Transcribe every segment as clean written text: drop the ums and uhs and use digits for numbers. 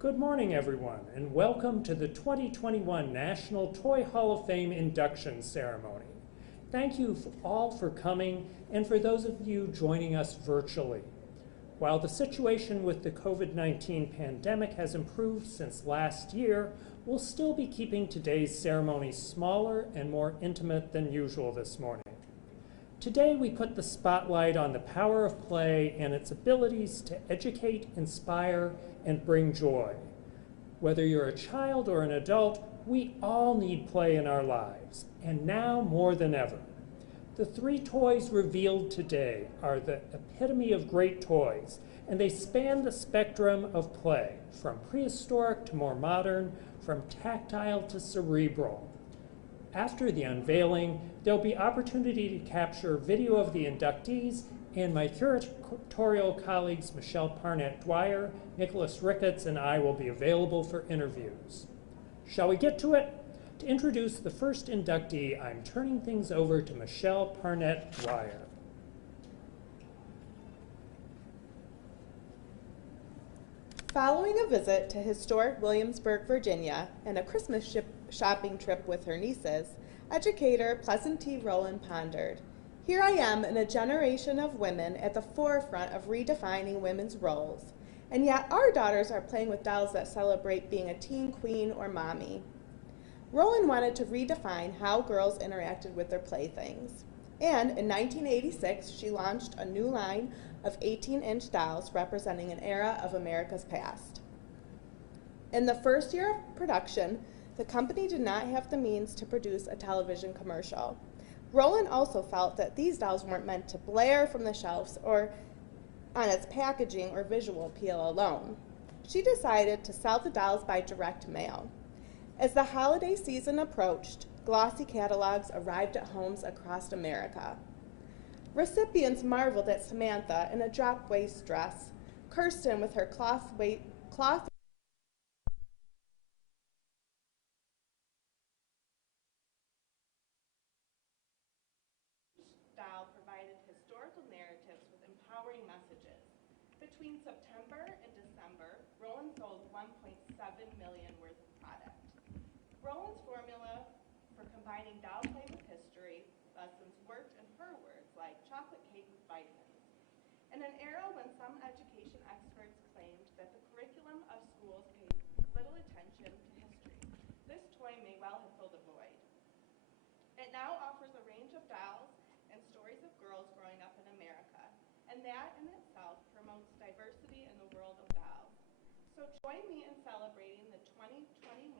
Good morning, everyone, and welcome to the 2021 National Toy Hall of Fame induction ceremony. Thank you all for coming, and for those of you joining us virtually. While the situation with the COVID-19 pandemic has improved since last year, we'll still be keeping today's ceremony smaller and more intimate than usual this morning. Today, we put the spotlight on the power of play and its abilities to educate, inspire, and bring joy. Whether you're a child or an adult, we all need play in our lives, and now more than ever. The three toys revealed today are the epitome of great toys, and they span the spectrum of play, from prehistoric to more modern, from tactile to cerebral. After the unveiling, there'll be opportunity to capture video of the inductees, and my curatorial colleagues Michelle Parnett-Dwyer, Nicholas Ricketts, and I will be available for interviews. Shall we get to it? To introduce the first inductee, I'm turning things over to Michelle Parnett-Dwyer. Following a visit to historic Williamsburg, Virginia, and a Christmas shopping trip with her nieces, educator Pleasant T. Rowland pondered, "Here I am in a generation of women at the forefront of redefining women's roles, and yet our daughters are playing with dolls that celebrate being a teen queen or mommy." Rowland wanted to redefine how girls interacted with their playthings, and in 1986 she launched a new line of 18-inch dolls representing an era of America's past. In the first year of production, the company did not have the means to produce a television commercial. Rowland also felt that these dolls weren't meant to blare from the shelves or on its packaging or visual appeal alone. She decided to sell the dolls by direct mail. As the holiday season approached, glossy catalogs arrived at homes across America. Recipients marveled at Samantha in a drop-waist dress, Kirsten with her cloth doll provided historical narratives with empowering messages. Between September and December, Rowland sold 1.7 million worth of product. Rowland's formula for combining doll play with history lessons worked in her words like chocolate cake with vitamins. In an era when some education experts claimed that the curriculum of schools paid little attention to history, this toy may well have filled a void. It now offers a range of dolls and stories of girls growing up in America, and that in itself promotes diversity in the world of dolls. So join me in celebrating the 2021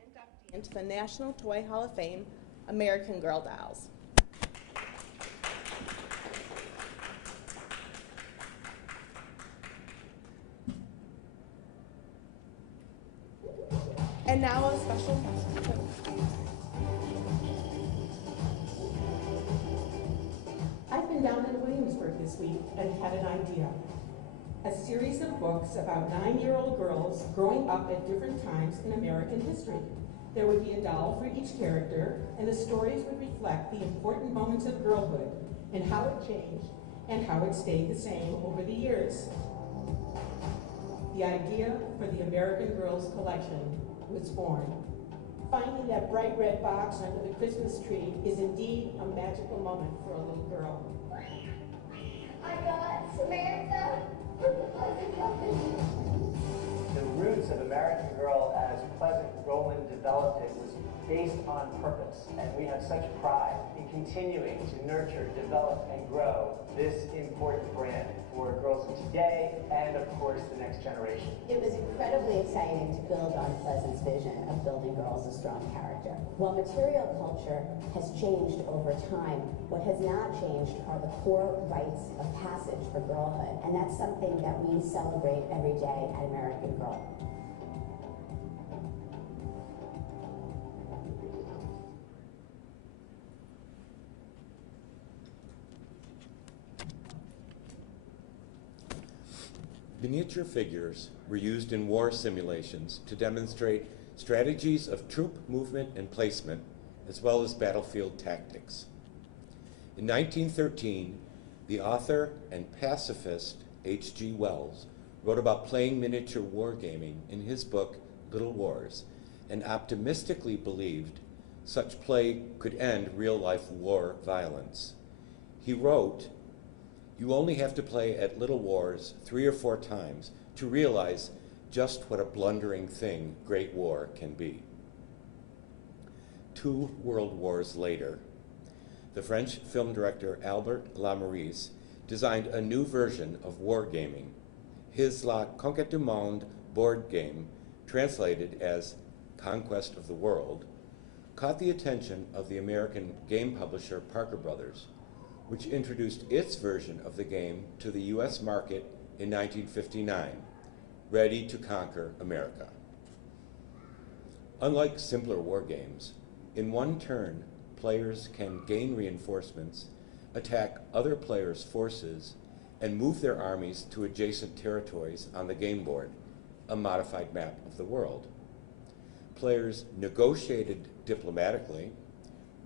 inductee into the National Toy Hall of Fame, American Girl Dolls. And now a special message. I've been down in Williamsburg this week and had an idea. A series of books about 9-year-old girls growing up at different times in American history. There would be a doll for each character, and the stories would reflect the important moments of girlhood and how it changed and how it stayed the same over the years. The idea for the American Girls collection was born. Finding that bright red box under the Christmas tree is indeed a magical moment for a little girl. I got Samantha. The roots of American Girl, as Pleasant Rowland developed it, was based on purpose, and we have such pride in continuing to nurture, develop, and grow this important brand for girls of today and, of course, the next generation. It was incredibly exciting to build on Pleasant's vision of building girls of strong character. While material culture has changed over time, what has not changed are the core rites of passage for girlhood, and that's something that we celebrate every day at American Girl. Miniature figures were used in war simulations to demonstrate strategies of troop movement and placement, as well as battlefield tactics. In 1913, the author and pacifist H.G. Wells wrote about playing miniature wargaming in his book, Little Wars, and optimistically believed such play could end real-life war violence. He wrote, "You only have to play at Little Wars 3 or 4 times to realize just what a blundering thing great war can be." 2 world wars later, the French film director Albert Lamouris designed a new version of wargaming. His La Conquête du Monde board game, translated as Conquest of the World, caught the attention of the American game publisher Parker Brothers, which introduced its version of the game to the US market in 1959, Ready to Conquer America. Unlike simpler war games, in one turn, players can gain reinforcements, attack other players' forces, and move their armies to adjacent territories on the game board, a modified map of the world. Players negotiated diplomatically,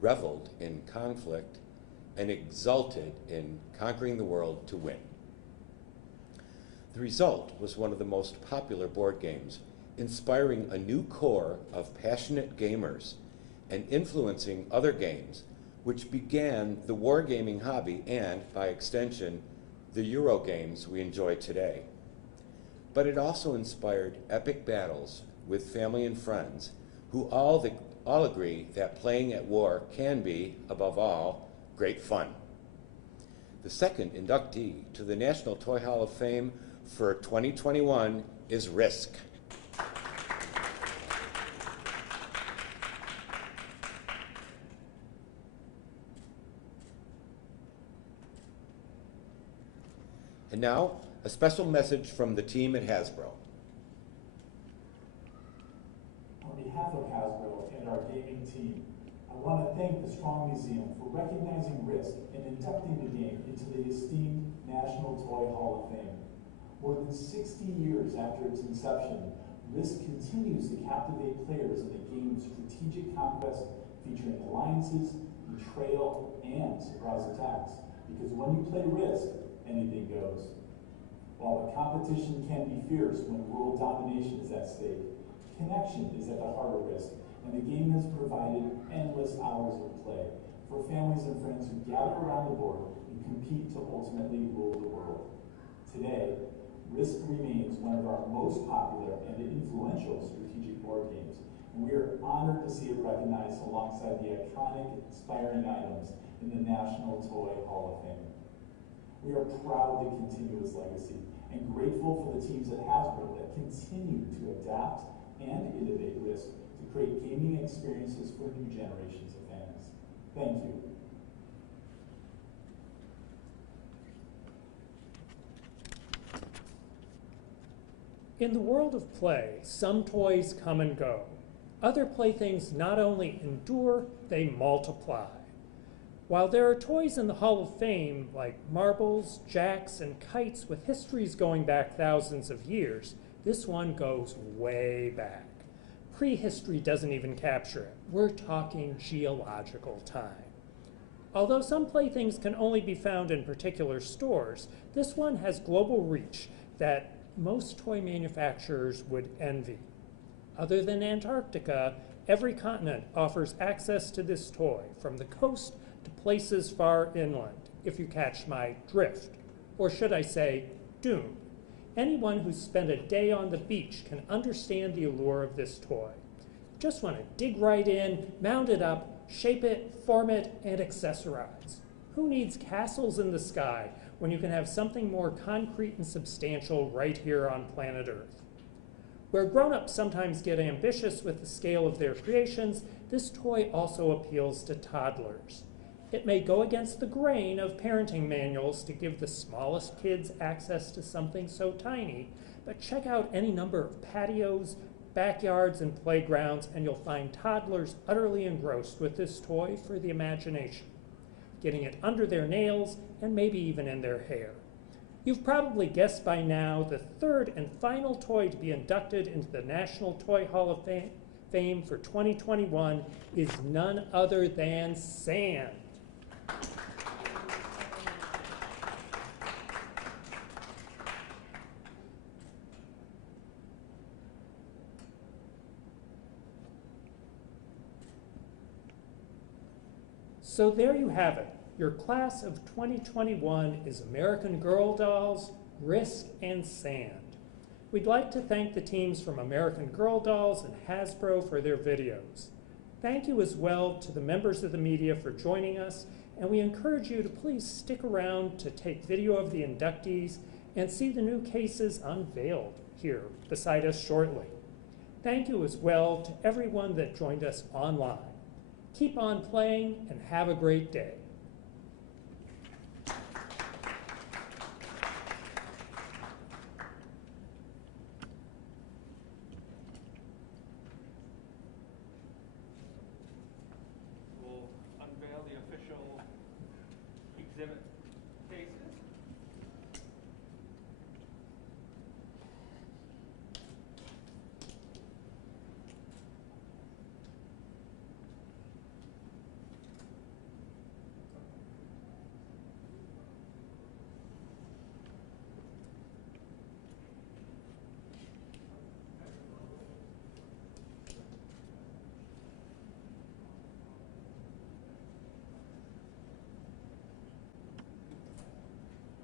reveled in conflict, and exulted in conquering the world to win. The result was one of the most popular board games, inspiring a new core of passionate gamers and influencing other games, which began the wargaming hobby and, by extension, the Euro games we enjoy today. But it also inspired epic battles with family and friends who all agree that playing at war can be, above all, great fun. The second inductee to the National Toy Hall of Fame for 2021 is Risk. And now, a special message from the team at Hasbro. On behalf of Hasbro and our gaming team, I want to thank the Strong Museum for recognizing Risk and inducting the game into the esteemed National Toy Hall of Fame. More than 60 years after its inception, Risk continues to captivate players in a game of strategic conquest featuring alliances, betrayal, and surprise attacks. Because when you play Risk, anything goes. While the competition can be fierce when world domination is at stake, connection is at the heart of Risk, and the game has provided endless hours of play for families and friends who gather around the board and compete to ultimately rule the world. Today, Risk remains one of our most popular and influential strategic board games, and we are honored to see it recognized alongside the iconic, inspiring items in the National Toy Hall of Fame. We are proud to continue its legacy and grateful for the teams at Hasbro that continue to adapt and innovate Risk to create gaming experiences for new generations of fans. Thank you. In the world of play, some toys come and go. Other playthings not only endure, they multiply. While there are toys in the Hall of Fame like marbles, jacks, and kites with histories going back thousands of years, this one goes way back. Prehistory doesn't even capture it. We're talking geological time. Although some playthings can only be found in particular stores, this one has global reach that most toy manufacturers would envy. Other than Antarctica, every continent offers access to this toy, from the coast to places far inland, if you catch my drift, or should I say, dune. Anyone who's spent a day on the beach can understand the allure of this toy. Just want to dig right in, mount it up, shape it, form it, and accessorize. Who needs castles in the sky when you can have something more concrete and substantial right here on planet Earth? Where grown-ups sometimes get ambitious with the scale of their creations, this toy also appeals to toddlers. It may go against the grain of parenting manuals to give the smallest kids access to something so tiny, but check out any number of patios, backyards, and playgrounds, and you'll find toddlers utterly engrossed with this toy for the imagination, getting it under their nails and maybe even in their hair. You've probably guessed by now the third and final toy to be inducted into the National Toy Hall of Fame for 2021 is none other than sand. So there you have it. Your class of 2021 is American Girl Dolls, Risk, and Sand. We'd like to thank the teams from American Girl Dolls and Hasbro for their videos. Thank you as well to the members of the media for joining us, and we encourage you to please stick around to take video of the inductees and see the new cases unveiled here beside us shortly. Thank you as well to everyone that joined us online. Keep on playing and have a great day.